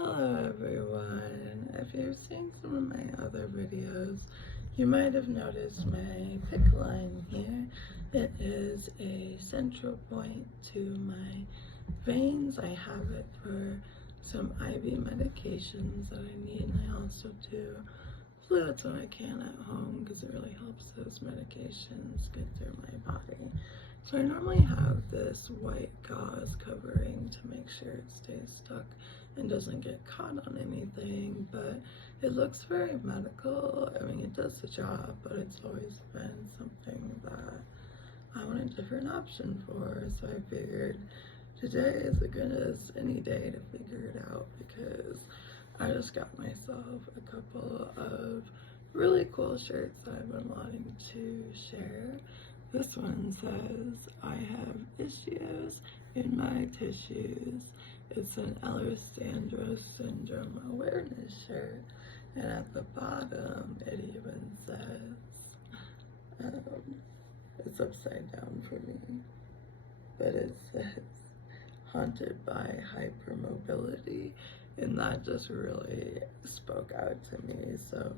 Hello everyone. If you've seen some of my other videos, you might have noticed my PICC line here. It is a central point to my veins. I have it for some IV medications that I need, and I also do fluids when I can at home because it really helps those medications get through my body. So I normally have this white gauze covering to make sure it stays stuck and doesn't get caught on anything, but it looks very medical. I mean, it does the job, but it's always been something that I want a different option for, so I figured today is as good as any day to figure it out because I just got myself a couple of really cool shirts that I've been wanting to share. This one says, "I have issues in my tissues." It's an Ehlers-Danlos syndrome awareness shirt, and at the bottom it even says, it's upside down for me, but it says, "Haunted by hypermobility," and that just really spoke out to me. So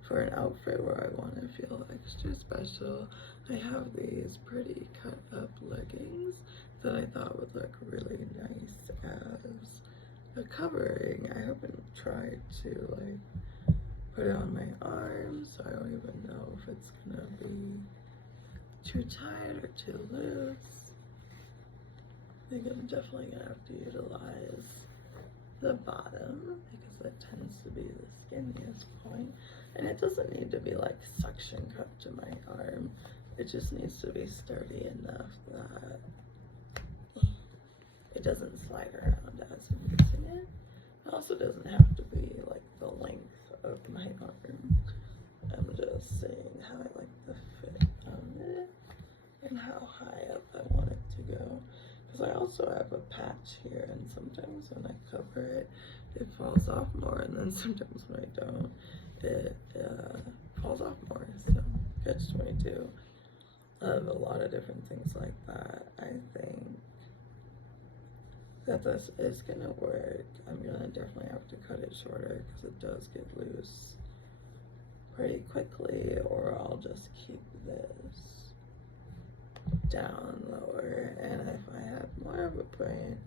for an outfit where I want to feel extra special, I have these pretty cut up leggings that I thought would look really nice as a covering. I haven't tried to put it on my arms, so I don't even know if it's gonna be too tight or too loose. I think I'm definitely gonna have to utilize the bottom because that tends to be the skinniest point, and it doesn't need to be like suction cup to my arm. It just needs to be sturdy enough that it doesn't slide around as I'm using it. It also doesn't have to be like the length of my arm. I'm just seeing how I like the fit on it and how high up I want it to go. Because I also have a patch here, and sometimes when I cover it, it falls off more, and then sometimes when I don't, it falls off more. So catch-22 of a lot of different things like that. I think that this is gonna work. I'm gonna definitely have to cut it shorter because it does get loose pretty quickly, or I'll just keep this down lower. And if I had more of a brain,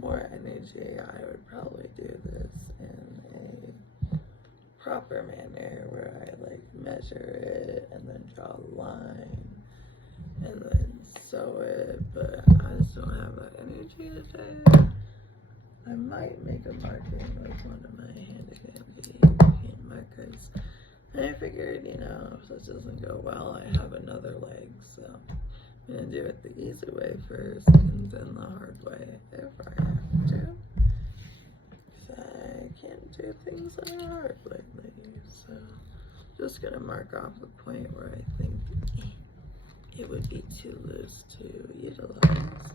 more energy, I would probably do this in a proper manner where I measure it and then draw a line and then sew it, but I just don't have that energy today. I might make a marking with one of my handy paint markers. And I figured, if this doesn't go well, I have another leg, so I'm gonna do it the easy way first and then the hard way if I have to. Because I can't do things that are hard lately, so just gonna mark off the point where I think it would be too loose to utilize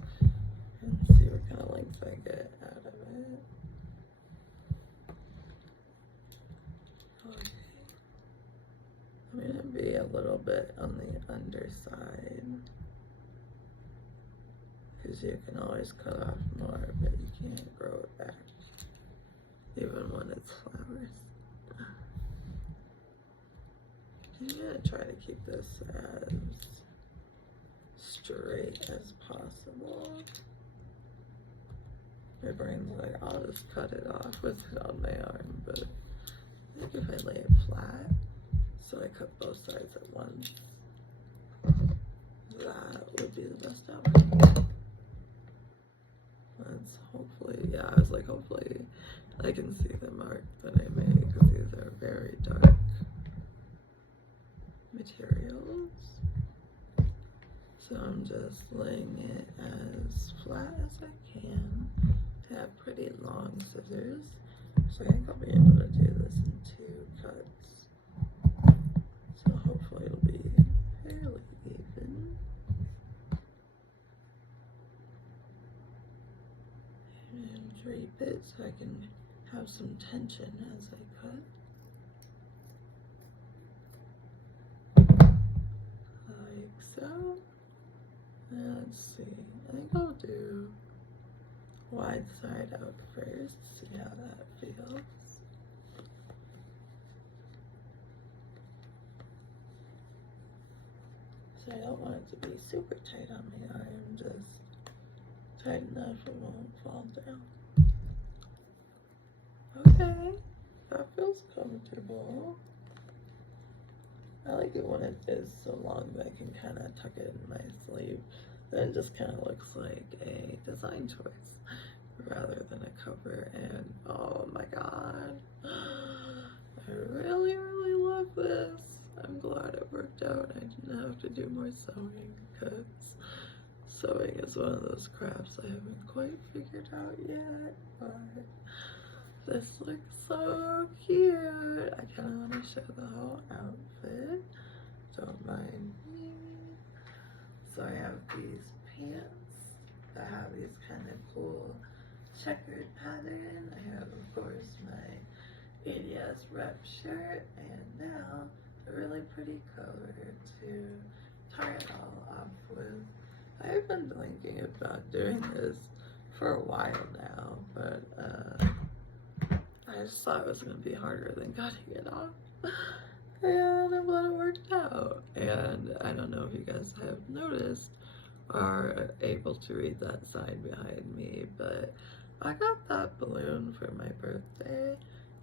and see what kind of length I get out of it. Okay. I'm gonna be a little bit on the underside because you can always cut off more, but you can't grow it back even when it's flowers. I'm gonna try to keep this as straight as possible. My brain's like, I'll just cut it off with it on my arm, but I think if I lay it flat, so I cut both sides at once, that would be the best outcome. Let's hopefully, I was like, hopefully I can see the mark that I made because these are very dark materials. So I'm just laying it as flat as I can. I have pretty long scissors, so I think I'll be able to do this in 2 cuts. So hopefully it'll be fairly even. And drape it so I can have some tension as I cut. Like so. Let's see, I think I'll do wide side out first, see how that feels. So I don't want it to be super tight on my arm, just tight enough it won't fall down. Okay, that feels comfortable. I like it when it is so long that I can kind of tuck it in my sleeve. Then it just kind of looks like a design choice rather than a cover. And oh my god, I really, really love this. I'm glad it worked out. I didn't have to do more sewing because sewing is one of those crafts I haven't quite figured out yet. But this looks so cute. I kind of want to show the whole outfit. Don't mind me. So I have these pants that have these kind of cool checkered pattern. I have, of course, my ADS rep shirt, and now a really pretty color to tie it all off with. I've been thinking about doing this for a while now, but I just thought it was going to be harder than cutting it off. And I'm glad it worked out. And I don't know if you guys have noticed or are able to read that sign behind me, but I got that balloon for my birthday,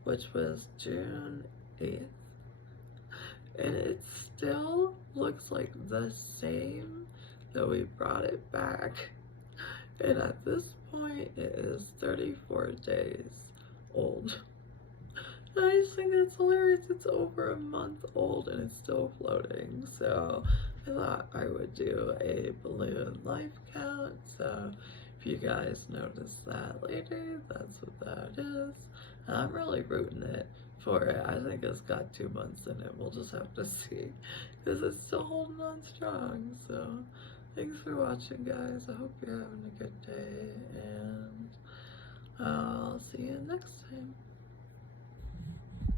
which was June 8th. And it still looks like the same that we brought it back. And at this point, it is 34 days old. And I just think that's hilarious. It's over a month old and it's still floating. So I thought I would do a balloon life count. So if you guys notice that later, that's what that is. And I'm really rooting it for it. I think it's got 2 months in it. We'll just have to see because it's still holding on strong. So thanks for watching, guys. I hope you're having a good day, and